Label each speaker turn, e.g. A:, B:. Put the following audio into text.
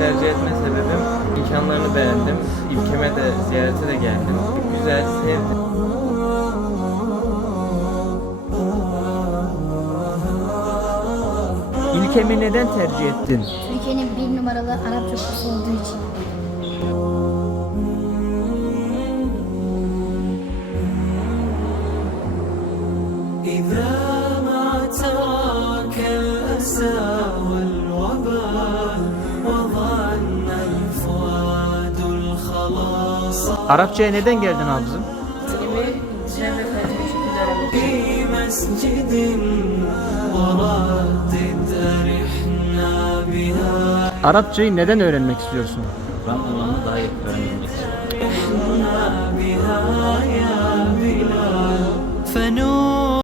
A: tercih etme sebebim imkanlarını beğendim. İlkeme de ziyarete de geldim. Güzel, sevdim.
B: İlkemi neden tercih ettin?
C: Türkiye'nin bir numaralı Arapça kursu olduğu için.
D: إذا ما تراك الأسى
B: Arapçaya neden geldin
D: abicim?
B: Arapçayı neden öğrenmek istiyorsun?
E: Ben Kur'an'ı daha iyi öğrenmek istiyorum.